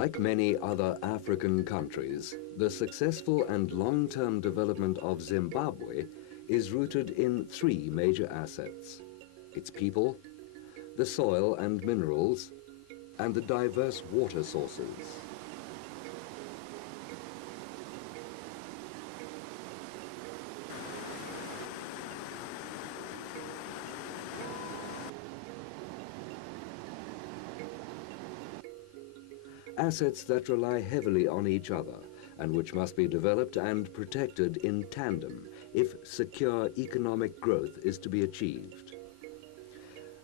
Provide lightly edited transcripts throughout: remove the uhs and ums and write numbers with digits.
Like many other African countries, the successful and long-term development of Zimbabwe is rooted in three major assets: its people, the soil and minerals, and the diverse water sources. Assets that rely heavily on each other and which must be developed and protected in tandem if secure economic growth is to be achieved.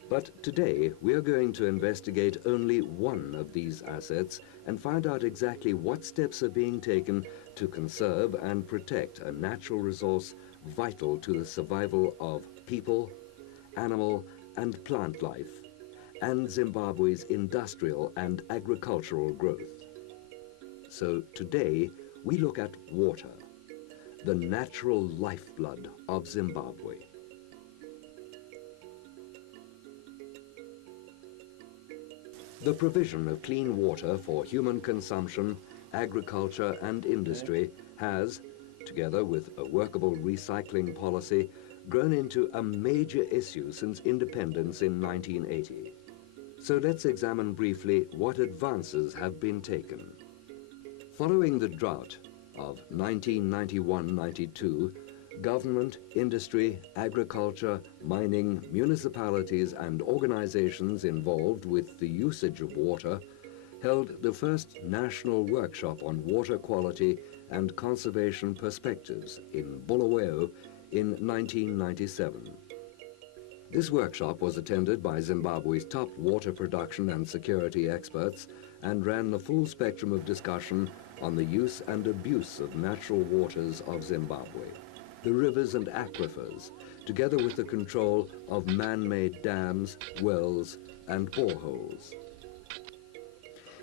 But today we are going to investigate only one of these assets and find out exactly what steps are being taken to conserve and protect a natural resource vital to the survival of people, animal and plant life, and Zimbabwe's industrial and agricultural growth. So today we look at water, the natural lifeblood of Zimbabwe. The provision of clean water for human consumption, agriculture and industry has, together with a workable recycling policy, grown into a major issue since independence in 1980. So let's examine briefly what advances have been taken. Following the drought of 1991-92, government, industry, agriculture, mining, municipalities and organizations involved with the usage of water held the first national workshop on water quality and conservation perspectives in Bulawayo in 1997. This workshop was attended by Zimbabwe's top water production and security experts and ran the full spectrum of discussion on the use and abuse of natural waters of Zimbabwe, the rivers and aquifers, together with the control of man-made dams, wells, and boreholes.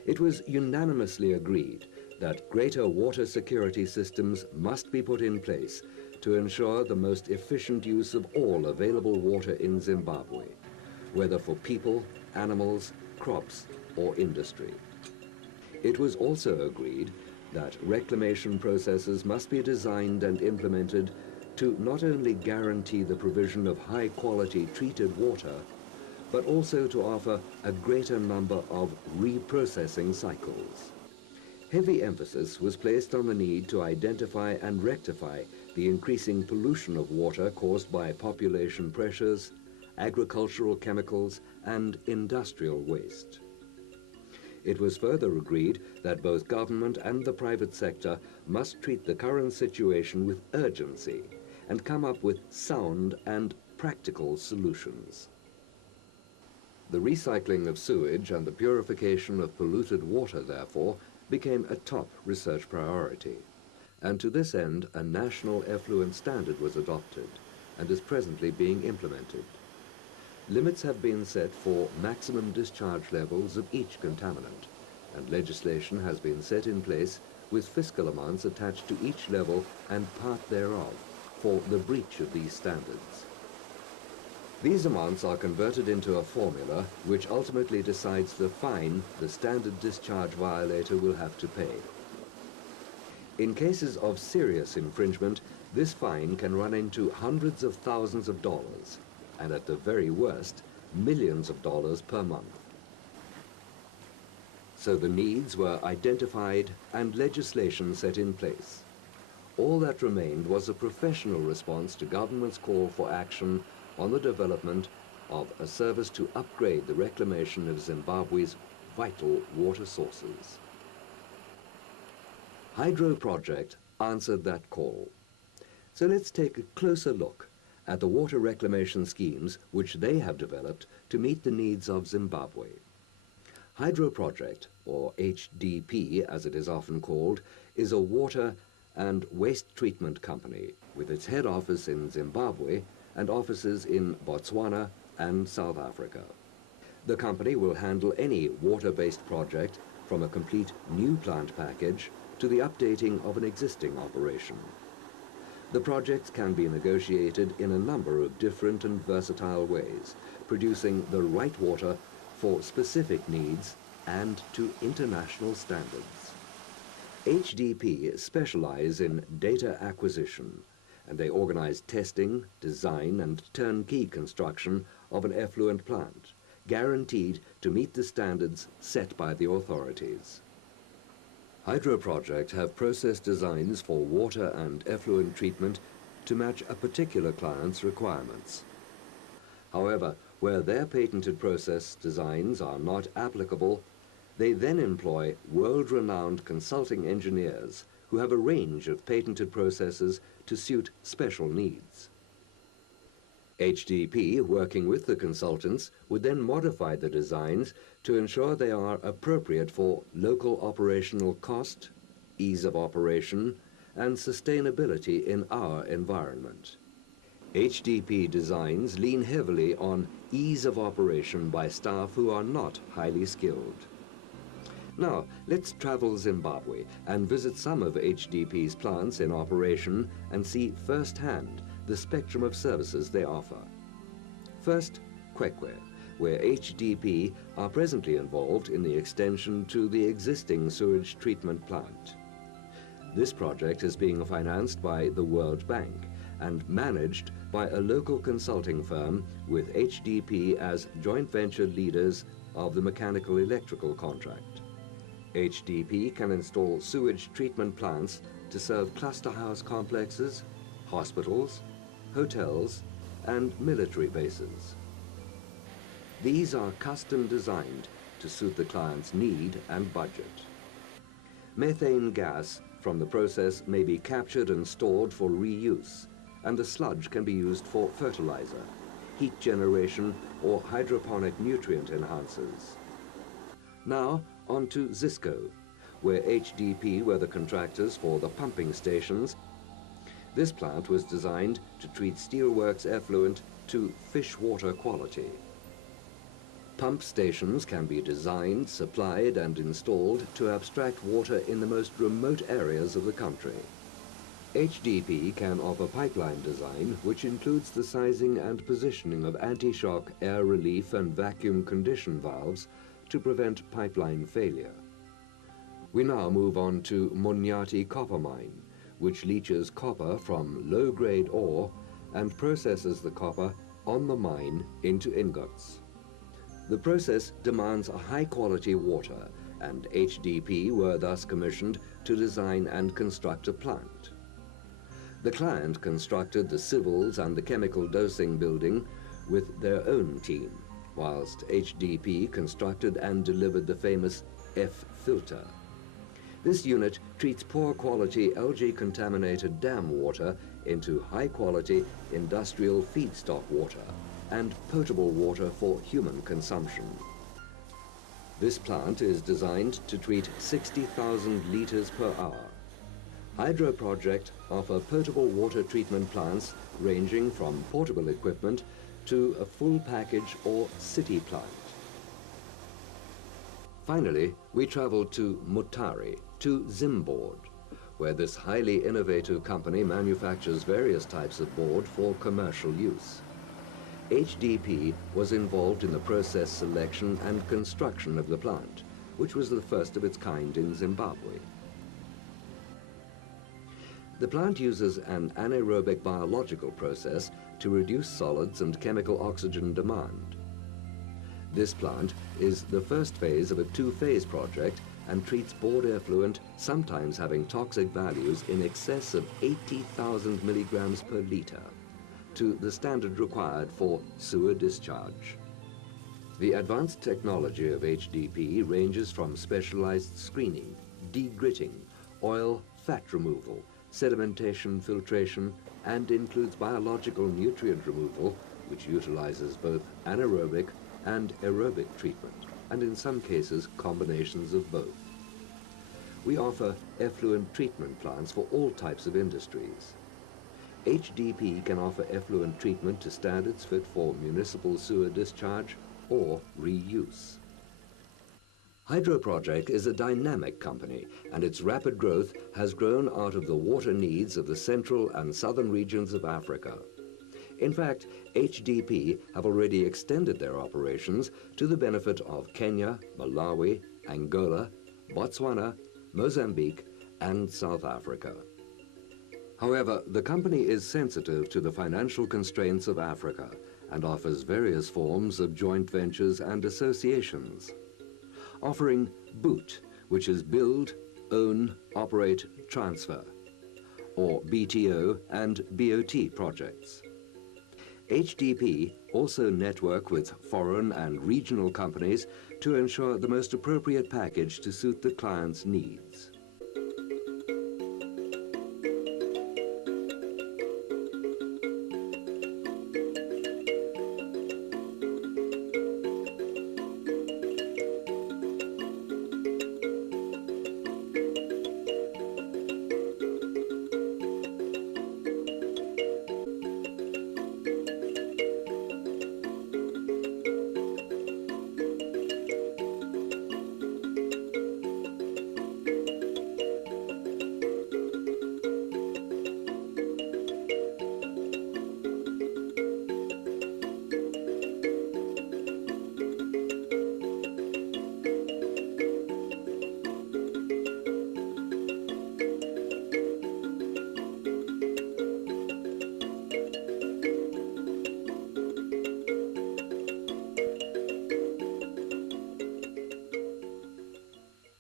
It was unanimously agreed that greater water security systems must be put in place to ensure the most efficient use of all available water in Zimbabwe, whether for people, animals, crops, or industry. It was also agreed that reclamation processes must be designed and implemented to not only guarantee the provision of high-quality treated water, but also to offer a greater number of reprocessing cycles. Heavy emphasis was placed on the need to identify and rectify the increasing pollution of water caused by population pressures, agricultural chemicals, and industrial waste. It was further agreed that both government and the private sector must treat the current situation with urgency and come up with sound and practical solutions. The recycling of sewage and the purification of polluted water, therefore, became a top research priority. And to this end, a national effluent standard was adopted and is presently being implemented. Limits have been set for maximum discharge levels of each contaminant, and legislation has been set in place with fiscal amounts attached to each level and part thereof for the breach of these standards. These amounts are converted into a formula which ultimately decides the fine the standard discharge violator will have to pay. In cases of serious infringement, this fine can run into hundreds of thousands of dollars, and at the very worst, millions of dollars per month. So the needs were identified and legislation set in place. All that remained was a professional response to government's call for action on the development of a service to upgrade the reclamation of Zimbabwe's vital water sources. Hydro Project answered that call. So let's take a closer look at the water reclamation schemes which they have developed to meet the needs of Zimbabwe. Hydro Project, or HDP as it is often called, is a water and waste treatment company with its head office in Zimbabwe and offices in Botswana and South Africa. The company will handle any water-based project from a complete new plant package to the updating of an existing operation. The projects can be negotiated in a number of different and versatile ways, producing the right water for specific needs and to international standards. HDP specialize in data acquisition, and they organize testing, design, and turnkey construction of an effluent plant, guaranteed to meet the standards set by the authorities. Hydro Project have process designs for water and effluent treatment to match a particular client's requirements. However, where their patented process designs are not applicable, they then employ world-renowned consulting engineers who have a range of patented processes to suit special needs. HDP, working with the consultants, would then modify the designs to ensure they are appropriate for local operational cost, ease of operation, and sustainability in our environment. HDP designs lean heavily on ease of operation by staff who are not highly skilled. Now, let's travel Zimbabwe and visit some of HDP's plants in operation and see firsthand the spectrum of services they offer. First, Kwekwe, where HDP are presently involved in the extension to the existing sewage treatment plant. This project is being financed by the World Bank and managed by a local consulting firm with HDP as joint venture leaders of the mechanical electrical contract. HDP can install sewage treatment plants to serve cluster house complexes, hospitals, hotels, and military bases. These are custom designed to suit the client's need and budget. Methane gas from the process may be captured and stored for reuse, and the sludge can be used for fertilizer, heat generation, or hydroponic nutrient enhancers. Now, on to Zisco, where HDP were the contractors for the pumping stations. This plant was designed to treat steelworks effluent to fish water quality. Pump stations can be designed, supplied, and installed to abstract water in the most remote areas of the country. HDP can offer pipeline design, which includes the sizing and positioning of anti-shock air relief and vacuum condition valves to prevent pipeline failure. We now move on to Munyati Copper Mine, which leaches copper from low-grade ore and processes the copper on the mine into ingots. The process demands a high-quality water, and HDP were thus commissioned to design and construct a plant. The client constructed the civils and the chemical dosing building with their own team, whilst HDP constructed and delivered the famous F-filter. This unit treats poor-quality algae-contaminated dam water into high-quality industrial feedstock water and potable water for human consumption. This plant is designed to treat 60,000 litres per hour. Hydro Project offer potable water treatment plants ranging from portable equipment to a full package or city plant. Finally, we traveled to Mutare, to Zimboard, where this highly innovative company manufactures various types of board for commercial use. HDP was involved in the process selection and construction of the plant, which was the first of its kind in Zimbabwe. The plant uses an anaerobic biological process to reduce solids and chemical oxygen demand. This plant is the first phase of a two-phase project and treats board effluent, sometimes having toxic values in excess of 80,000 milligrams per litre, to the standard required for sewer discharge. The advanced technology of HDP ranges from specialized screening, degritting, oil, fat removal, sedimentation filtration, and includes biological nutrient removal, which utilizes both anaerobic and aerobic treatment, and in some cases combinations of both. We offer effluent treatment plants for all types of industries. HDP can offer effluent treatment to standards fit for municipal sewer discharge or reuse. Hydro Project is a dynamic company, and its rapid growth has grown out of the water needs of the central and southern regions of Africa. In fact, HDP have already extended their operations to the benefit of Kenya, Malawi, Angola, Botswana, Mozambique, and South Africa. However, the company is sensitive to the financial constraints of Africa and offers various forms of joint ventures and associations, offering BOOT, which is Build, Own, Operate, Transfer, or BTO and BOT projects. HDP also network with foreign and regional companies to ensure the most appropriate package to suit the client's needs.